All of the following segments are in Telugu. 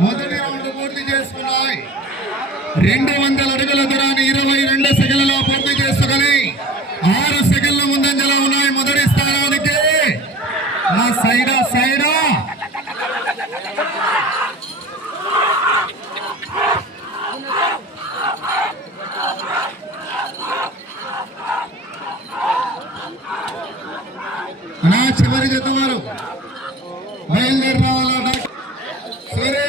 మొదటి రౌండ్ పూర్తి చేసుకున్నాయి. రెండు వందల అడుగుల దూరాన్ని ఇరవై రెండు సెకండ్లలో పూర్తి చేసుకుని ఆరు సెకండ్ల ముందంజలో ఉన్నాయి మొదటి స్థానానికి ఆ సైడా సైడా నా చివరి జత వారు బయలుదేరి రావాలా సరే.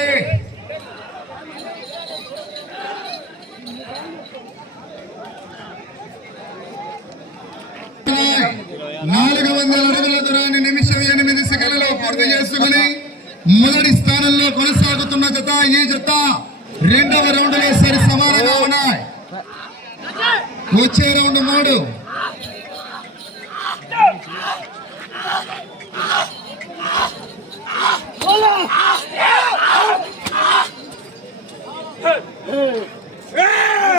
నాలుగు వందల అడుగుల దూరాన్ని నిమిషం ఎనిమిది సెకండ్లలో పూర్తి చేసుకుని మొదటి స్థానంలో కొనసాగుతున్న జత ఈ జత రెండవ రౌండ్లో సరి సమానంగా ఉన్నాయి. వచ్చే రౌండ్ మూడు. Hey!